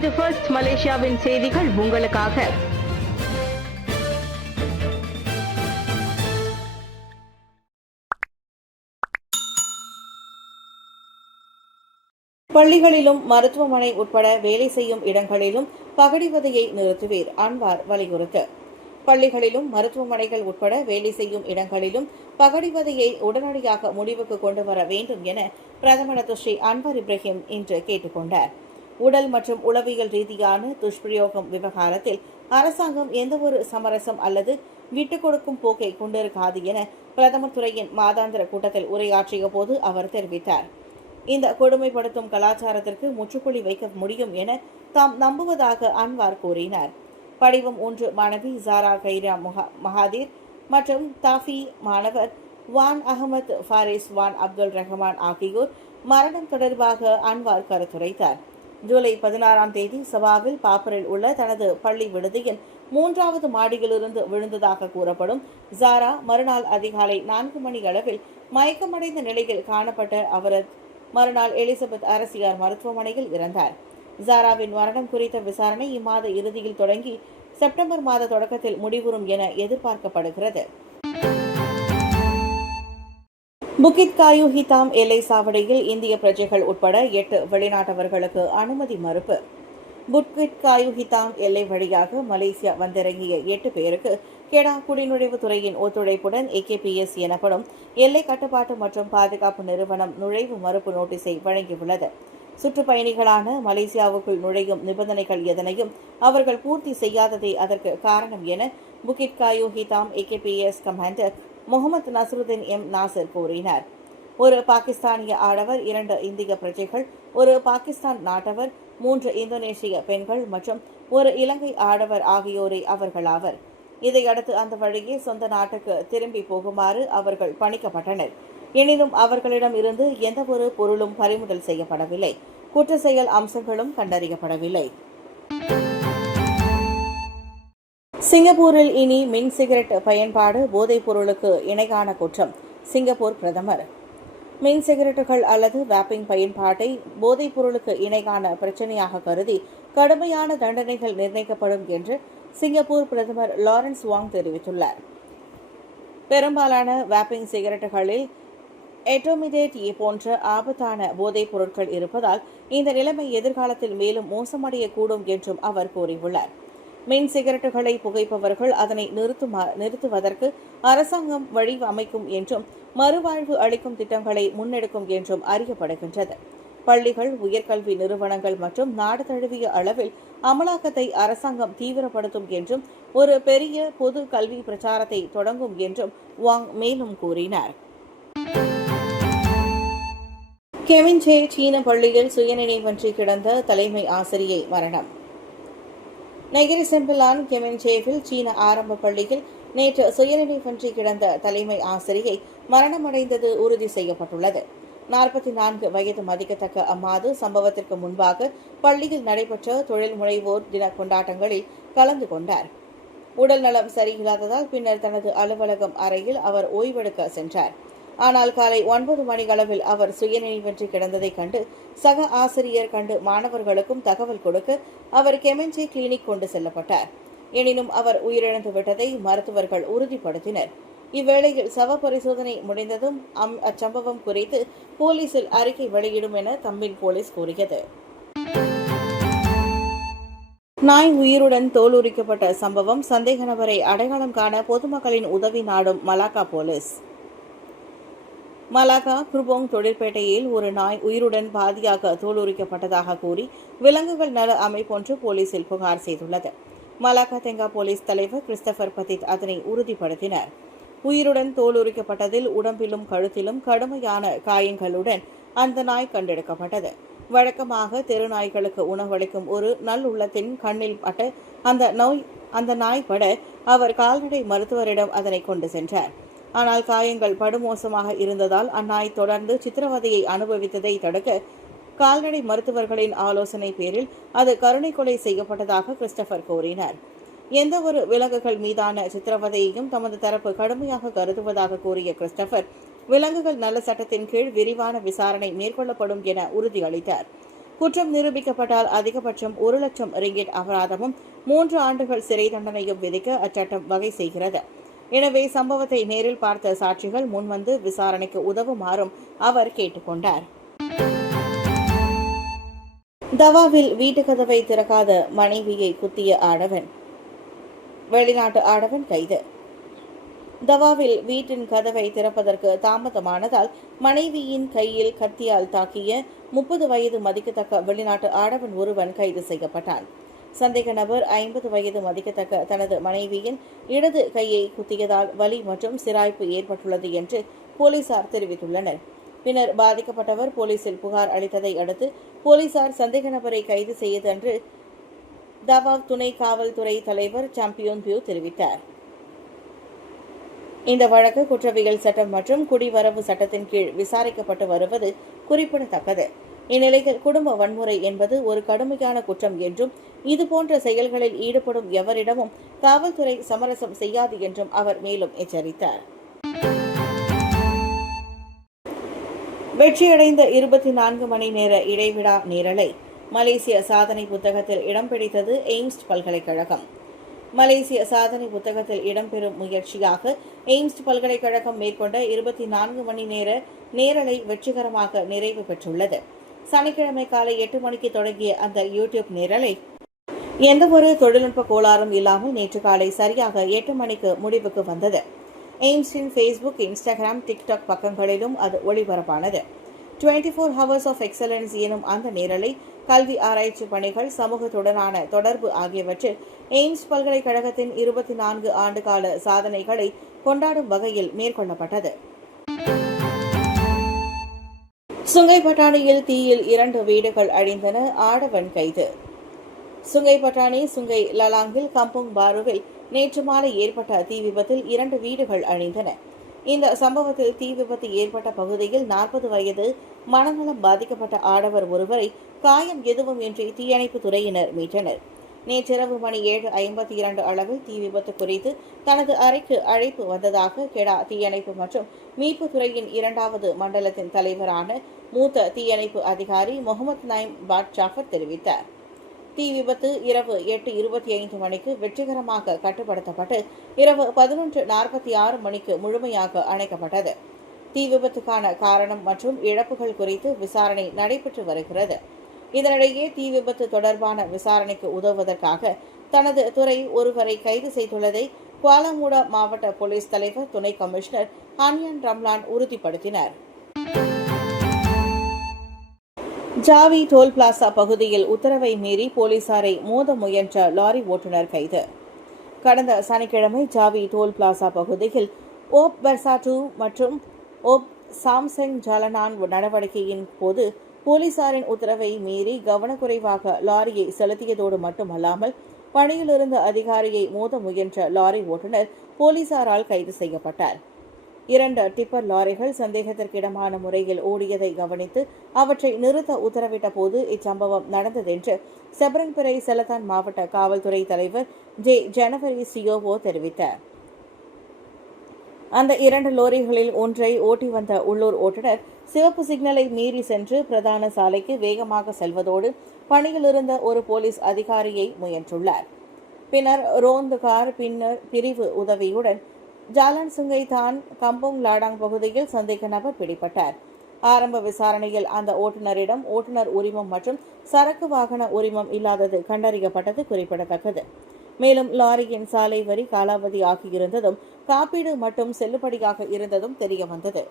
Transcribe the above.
இது ஃபர்ஸ்ட் மலேசியாவின் செய்திகள் உங்களுக்காக. பள்ளிகளிலும் மருத்துவமனை உட்பட வேலை செய்யும் இடங்களிலும் பகடிவதையை நிறுத்துவீர், அன்வார் வலியுறுத்து. பள்ளிகளிலும் மருத்துவமனைகள் உட்பட வேலை செய்யும் இடங்களிலும் பகடிவதையை உடனடியாக முடிவுக்கு கொண்டு வர வேண்டும் என பிரதமர் ஸ்ரீ அன்வார் இப்ராஹிம் இன்று கேட்டுக்கொண்டார். உடல் மற்றும் உளவியல் ரீதியான துஷ்பிரயோகம் விவகாரத்தில் அரசாங்கம் எந்தவொரு சமரசம் அல்லது விட்டுக் கொடுக்கும் போக்கை கொண்டிருக்காது என பிரதமர் துறையின் மாதாந்திர கூட்டத்தில் உரையாற்றிய போது அவர் தெரிவித்தார். இந்த கொடுமைப்படுத்தும் கலாச்சாரத்திற்கு முற்றுப்புள்ளி வைக்க முடியும் என தாம் நம்புவதாக அன்வார் கூறினார். படிவம் 1 மாணவி ஜாரா கைரா மகாதீர் மற்றும் தாஃபி மாணவர் வான் அகமது ஃபாரிஸ் வான் அப்துல் ரஹ்மான் ஆகியோர் மரணம் தொடர்பாக அன்வார் கருத்துரைத்தார். ஜூலை 16ஆம் தேதி சபாவில் பாப்பரில் உள்ள தனது பள்ளி விடுதியின் 3வது மாடியிலிருந்து விழுந்ததாக கூறப்படும் ஜாரா மறுநாள் அதிகாலை 4 மணி அளவில் மயக்கமடைந்த நிலையில் காணப்பட்ட அவரது மறுநாள் எலிசபெத் அரசியார் மருத்துவமனையில் இறந்தார். ஜாராவின் மரணம் குறித்த விசாரணை இம்மாத இறுதியில் தொடங்கி செப்டம்பர் மாத தொடக்கத்தில் முடிவுறும் என எதிர்பார்க்கப்படுகிறது. புகித் காயு ஹிதாம் எல்லை சாவடியில் இந்திய பிரஜைகள் உட்பட 8 வெளிநாட்டவர்களுக்கு அனுமதி மறுப்பு. புகித் காயு ஹிதாம் எல்லை வழியாக மலேசியா வந்திறங்கிய 8 பேருக்கு கெடா குடிநுழைவுத் துறையின் ஒத்துழைப்புடன் AKPS எனப்படும் எல்லை கட்டுப்பாட்டு மற்றும் பாதுகாப்பு நிறுவனம் நுழைவு மறுப்பு நோட்டீஸை வழங்கியுள்ளது. சுற்றுப்பயணிகளான மலேசியாவுக்குள் நுழையும் நிபந்தனைகள் எதனையும் அவர்கள் பூர்த்தி செய்யாததே அதற்கு காரணம் என Bukit Kayu Hitam AKPS commander Mohamad Nasaruddin M Nasar கூறினார். ஒரு பாகிஸ்தானிய ஆடவர், 2 இந்திய பிரஜைகள், ஒரு பாகிஸ்தான் நாட்டவர், 3 இந்தோனேஷிய பெண்கள் மற்றும் ஒரு இலங்கை ஆடவர் ஆகியோரை அவர்களாவர். இதையடுத்து அந்த வழியே சொந்த நாட்டுக்கு திரும்பி போகுமாறு அவர்கள் பணிக்கப்பட்டனர். எனினும் அவர்களிடம் இருந்து எந்தவொரு பொருளும் பறிமுதல் செய்யப்படவில்லை. குற்ற செயல் அம்சங்களும் கண்டறியப்படவில்லை. சிங்கப்பூரில் இனி மின் சிகரெட் பயன்பாடு போதைப் பொருளுக்கு இணையான குற்றம். சிங்கப்பூர் பிரதமர் மின் சிகரெட்டுகள் அல்லது வேப்பிங் பயன்பாட்டை போதைப் பொருளுக்கு இணையான பிரச்சினையாக கருதி கடுமையான தண்டனைகள் நிர்ணயிக்கப்படும் என்று சிங்கப்பூர் பிரதமர் லாரன்ஸ் வாங் தெரிவித்துள்ளார். பெரும்பாலான வேப்பிங் சிகரெட்டுகளில் எட்டோமிடேட் போன்ற ஆபத்தான போதைப் பொருட்கள் இருப்பதால் இந்த நிலைமை எதிர்காலத்தில் மேலும் மோசமடையக்கூடும் என்றும் அவர் கூறியுள்ளார். மின் சிகரெட்டுகளை புகைப்பவர்கள் அதனை நிறுத்துவதற்கு அரசாங்கம் வழி அமைக்கும் என்றும் மறுவாழ்வு அளிக்கும் திட்டங்களை முன்னெடுக்கும் என்றும் அறியப்படுகின்றது. பள்ளிகள், உயர்கல்வி நிறுவனங்கள் மற்றும் நாடு தழுவிய அளவில் அமலாக்கத்தை அரசாங்கம் தீவிரப்படுத்தும் என்றும் ஒரு பெரிய பொது கல்வி பிரச்சாரத்தை தொடங்கும் என்றும் வாங் மேலும் கூறினார். கெமின்சே சீன பள்ளியில் சுயநினைவன்றி கிடந்த தலைமை ஆசிரியை மரணம். நெகிரி செம்பிலான் கெமின்சேவில் சீன ஆரம்ப பள்ளியில் நேற்று சுயநினைவன்றி கிடந்த தலைமை ஆசிரியை மரணமடைந்தது உறுதி செய்யப்பட்டுள்ளது. 44 வயது மதிக்கத்தக்க அம்மாது சம்பவத்திற்கு முன்பாக பள்ளியில் நடைபெற்ற தொழில் முனைவோர் தின கொண்டாட்டங்களில் கலந்து கொண்டார். உடல் நலம் சரியில்லாததால் பின்னர் தனது அலுவலகம் அறையில் அவர் ஓய்வெடுக்க சென்றார். ஆனால் காலை 9 மணி அளவில் அவர் சுயநினைவின்றி கிடந்ததைக் கண்டு சக ஆசிரியர் கண்டு மாணவர்களுக்கும் தகவல் கொடுக்க அவர் கெமின்சே கிளினிக் கொண்டு செல்லப்பட்டார். எனினும் அவர் உயிரிழந்து விட்டதை மருத்துவர்கள் உறுதிப்படுத்தினர். இவ்வேளையில் சவ பரிசோதனை முடிந்ததும் அச்சம்பவம் குறித்து போலீசில் அறிக்கை வெளியிடும் என தம்பின் போலீஸ் கூறியது. நாய் உயிருடன் தோலுரிக்கப்பட்ட சம்பவம். சந்தேக நபரை அடையாளம் காண பொதுமக்களின் உதவி நாடும் மலாக்கா போலீஸ். மலாக்கா குருபோங் தொழிற்பேட்டையில் ஒரு நாய் உயிருடன் பாதியாக தோலுரிக்கப்பட்டதாக கூறி விலங்குகள் நல அமைப்பொன்று போலீசில் புகார் செய்துள்ளது. மலாக்கா தெங்கா போலீஸ் தலைவர் கிறிஸ்டபர் பத்தித் அதனை உறுதிப்படுத்தினார். உயிருடன் தோலுரிக்கப்பட்டதில் உடம்பிலும் கழுத்திலும் கடுமையான காயங்களுடன் அந்த நாய் கண்டெடுக்கப்பட்டது. வழக்கமாக தெரு நாய்களுக்கு உணவளிக்கும் ஒரு நல்லுள்ளத்தின் கண்ணில் பட்ட அந்த நாய் பட அவர் கால்நடை மருத்துவரிடம் அதனை கொண்டு சென்றார். ஆனால் காயங்கள் படுமோசமாக இருந்ததால் அந்நாய் தொடர்ந்து சித்திரவதையை அனுபவித்ததை தடுக்க கால்நடை மருத்துவர்களின் ஆலோசனை பேரில் அது கருணை கொலை செய்யப்பட்டதாக கிறிஸ்டபர் கூறினார். எந்தவொரு விலங்குகள் மீதான சித்திரவதையையும் தமது தரப்பு கடுமையாக கருதுவதாக கூறிய கிறிஸ்டபர் விலங்குகள் நல சட்டத்தின் கீழ் விரிவான விசாரணை மேற்கொள்ளப்படும் என உறுதியளித்தார். குற்றம் நிரூபிக்கப்பட்டால் அதிகபட்சம் 1,00,000 ரிங்கிட் அபராதமும் 3 ஆண்டுகள் சிறை தண்டனையும் விதிக்க அச்சட்டம் வகை செய்கிறது. எனவே சம்பவத்தை நேரில் பார்த்த சாட்சிகள் முன்வந்து விசாரணைக்கு உதவுமாறும் அவர் கேட்டுக்கொண்டார். தவாவில் வீட்டு கதவை திறக்காத மனைவியை குத்திய ஆடவன். வெளிநாட்டு ஆடவன் கைது. தவாவில் வீட்டின் கதவை திறப்பதற்கு தாமதமானதால் மனைவியின் கையில் கத்தியால் தாக்கிய 30 வயது மதிக்கத்தக்க வெளிநாட்டு ஆடவன் ஒருவன் கைது செய்யப்பட்டான். சந்தேக நபர் 50 வயது மதிக்கத்தக்க தனது மனைவியின் இடது கையை குத்தியதால் வலி மற்றும் சிராய்ப்பு ஏற்பட்டுள்ளது என்று போலீசார் தெரிவித்துள்ளனர். பின்னர் பாதிக்கப்பட்டவர் போலீசில் புகார் அளித்ததை அடுத்து போலீசார் சந்தேக நபரை கைது செய்ததென்று தவாவ் துணை காவல்துறை தலைவர் சாம்பியோன் பியூ தெரிவித்தார். இந்த வழக்கு குற்றவியல் சட்டம் மற்றும் குடிவரவு சட்டத்தின் கீழ் விசாரிக்கப்பட்டு வருவது குறிப்பிடத்தக்கது. இந்நிலையில் குடும்ப வன்முறை என்பது ஒரு கடுமையான குற்றம் என்றும் இதுபோன்ற செயல்களில் ஈடுபடும் எவரிடமும் காவல்துறை சமரசம் செய்யாது என்றும் அவர் மேலும் எச்சரித்தார். வெற்றியடைந்த 24 மணி நேர இடைவிடா நேரலை மலேசிய சாதனை புத்தகத்தில் இடம் பிடித்தது எய்ம்ஸ் பல்கலைக்கழகம். மலேசிய சாதனை புத்தகத்தில் இடம்பெறும் முயற்சியாக எய்ம்ஸ் பல்கலைக்கழகம் மேற்கொண்ட 24 மணி நேர நேரலை வெற்றிகரமாக நிறைவு பெற்றுள்ளது. சனிக்கிழமை காலை 8 மணிக்கு தொடங்கிய அந்த யூடியூப் நேரலை எந்தவொரு தொழில்நுட்ப கோளாறும் இல்லாமல் நேற்று காலை சரியாக 8 மணிக்கு முடிவுக்கு வந்தது. எய்ம்ஸின் ஃபேஸ்புக், இன்ஸ்டாகிராம், டிக்டாக் பக்கங்களிலும் அது ஒளிபரப்பானது. 24 Hours of Excellence எனும் அந்த நேரலை கல்வி ஆராய்ச்சி பணிகள், சமூகத்துடனான தொடர்பு ஆகியவற்றில் எய்ம்ஸ் பல்கலைக்கழகத்தின் 24 ஆண்டுகால சாதனைகளை கொண்டாடும் வகையில் மேற்கொள்ளப்பட்டது. சுங்கைப்பட்டாணியில் தீயில் 2 வீடுகள் அழிந்தன. ஆடவன் கைது. சுங்கைப்பட்டாணி சுங்கை லலாங்கில் கம்புங் பாருவில் நேற்று மாலை ஏற்பட்ட தீ விபத்தில் 2 வீடுகள் அழிந்தன. இந்த சம்பவத்தில் தீ விபத்து ஏற்பட்ட பகுதியில் 40 வயது மனநலம் பாதிக்கப்பட்ட ஆடவர் ஒருவரை காயம் எதுவும் இன்றி தீயணைப்பு துறையினர் மீட்டனர். நேற்றிரவு மணி 7:52 அளவில் தீ விபத்து குறித்து தனது அறைக்கு அழைப்பு வந்ததாக கெடா தீயணைப்பு மற்றும் மீட்பு துறையின் 2வது மண்டலத்தின் தலைவரான மூத்த தீயணைப்பு அதிகாரி முகமது நைம் பாட் ஜாஃபர் தெரிவித்தார். தீ விபத்து இரவு 8:25 மணிக்கு வெற்றிகரமாக கட்டுப்படுத்தப்பட்டு இரவு 11:46 மணிக்கு முழுமையாக அணைக்கப்பட்டது. தீ விபத்துக்கான காரணம் மற்றும் இழப்புகள் குறித்து விசாரணை நடைபெற்று வருகிறது. இதனிடையே தீ விபத்து தொடர்பான விசாரணைக்கு உதவுவதற்காக தனது துறை ஒருவரை கைது செய்துள்ளதை குவாலமுடா மாவட்ட போலீஸ் தலைவர் துணை கமிஷனர் ஹானியன் ரம்லான் உறுதிப்படுத்தினார். ஜாவி டோல் பிளாசா பகுதியில் உத்தரவை மீறி போலீசாரை மோத முயன்ற லாரி ஓட்டுநர் கைது. கடந்த சனிக்கிழமை ஜாவி டோல் பிளாசா பகுதியில் ஓப் பெர்சாட்டு மற்றும் ஓப் சாம்சங் ஜலனான் நடவடிக்கையின் போது போலீசாரின் உத்தரவை மீறி கவனக்குறைவாக லாரியை செலுத்தியதோடு மட்டுமல்லாமல் பணியிலிருந்த அதிகாரியை மோத முயன்ற லாரி ஓட்டுநர் போலீசாரால் கைது செய்யப்பட்டார். 2 டிப்பர் லாரிகள் சந்தேகத்திற்கிடமான முறையில் ஓடியதை கவனித்து அவற்றை நிறுத்த உத்தரவிட்ட போது இச்சம்பவம் நடந்ததென்று செபரங்பிறை செலத்தான் மாவட்ட காவல்துறை தலைவர் ஜனவரி சியோவோ தெரிவித்தார். அந்த 2 லோரிகளில் ஒன்றை ஓட்டி வந்த உள்ளூர் ஓட்டுநர் சிவப்பு சிக்னலை மீறி சென்று பிரதான சாலைக்கு வேகமாக செல்வதோடு பணியிலிருந்த ஒரு போலீஸ் அதிகாரியை முயன்றுள்ளார். பின்னர் ரோந்து கார் பிரிவு உதவியுடன் ஜாலான் சுங்கை தான் கம்போங் லாடாங் பகுதியில் சந்தேக நபர் பிடிபட்டார். ஆரம்ப விசாரணையில் அந்த ஓட்டுநரிடம் ஓட்டுநர் உரிமம் மற்றும் சரக்கு வாகன உரிமம் இல்லாதது கண்டறியப்பட்டது குறிப்பிடத்தக்கது. மேலும் லாரியின் சாலை வரி காலாவதி ஆகியிருந்ததும் காப்பீடு மட்டும் செல்லுபடியாக இருந்ததும் தெரியவந்தது.